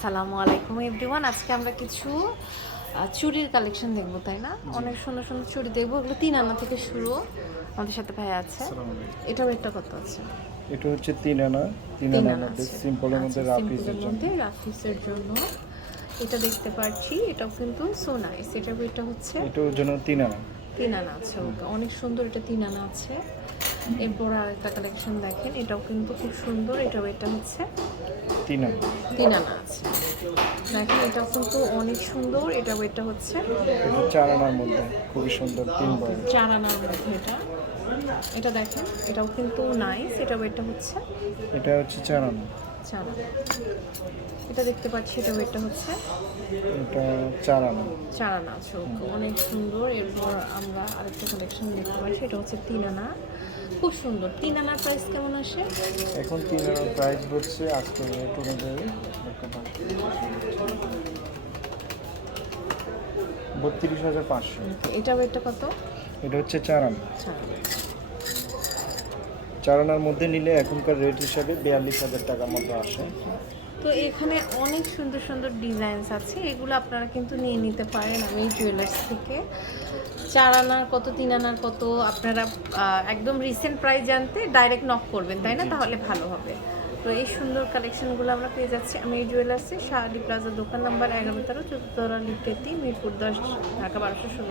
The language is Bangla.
আসসালামু আলাইকুম এভরিওয়ান। আজকে আমরা কিছু চুড়ির কালেকশন দেখব তাই না? অনেক সুন্দর সুন্দর চুড়ি দেখব। এগুলো তিন আনা থেকে শুরু আমাদের সাথে ভাই আছে। এটাও একটা কত আছে? এটা হচ্ছে তিন আনা। তিন আনা মধ্যে। সিম্পলের মধ্যে আচ্ছা, এর জন্য। রাফিসের জন্য। এটা দেখতে পাচ্ছি এটাও কিন্তু সো নাইস এটা এটা হচ্ছে এটার জন্য তিন আনা। তিন আনা আছে ওকে। অনেক সুন্দর এটা তিন আনা আছে। এরপর আরেকটা কালেকশন দেখেন এটাও কিন্তু খুব সুন্দর এটাও এটা হচ্ছে তিন তিন আনা আছে দেখেন এটাও কিন্তু অনেক সুন্দর এটাও এটা হচ্ছে চার আনার মধ্যে খুবই সুন্দর তিন চার আনার মধ্যে এটা। এটা দেখেন এটাও কিন্তু নাইস এটাও এটা হচ্ছে এটা হচ্ছে চার আনা চার আনা এটা দেখতে পাচ্ছি এটাও এটা হচ্ছে এটা চার আনা চার আনা আছে অনেক সুন্দর। এরপর আমরা আরেকটা কালেকশন দেখতে পাচ্ছি এটা হচ্ছে তিন আনা খুব সুন্দর। তিন আনার প্রাইস কেমন আসে? এখন তিন আনার প্রাইস হচ্ছে আজকে রেট অনুযায়ী। বত্রিশ হাজার পাঁচশো। এটা কত? এটা হচ্ছে চার আনা। চার আনার মধ্যে নিলে এখনকার রেট হিসাবে বিয়াল্লিশ হাজার টাকার মতো আসে। তো এখানে অনেক সুন্দর সুন্দর ডিজাইনস আছে। এগুলো আপনারা কিন্তু নিয়ে নিতে পারেন আমি জুয়েলার্স থেকে। চার আনার কত তিন আনার কত আপনারা একদম রিসেন্ট প্রাইস জানতে ডাইরেক্ট নক করবেন তাই না? তাহলে ভালো হবে। তো এই সুন্দর কালেকশনগুলো আমরা পেয়ে যাচ্ছি। আমি এই জুয়েলার্সে শাহাদি প্লাজা দোকান নাম্বার এগারো তেরো চতুর্থ লিফটেতি মিরপুর দশ ঢাকা বারোশো ষোলো।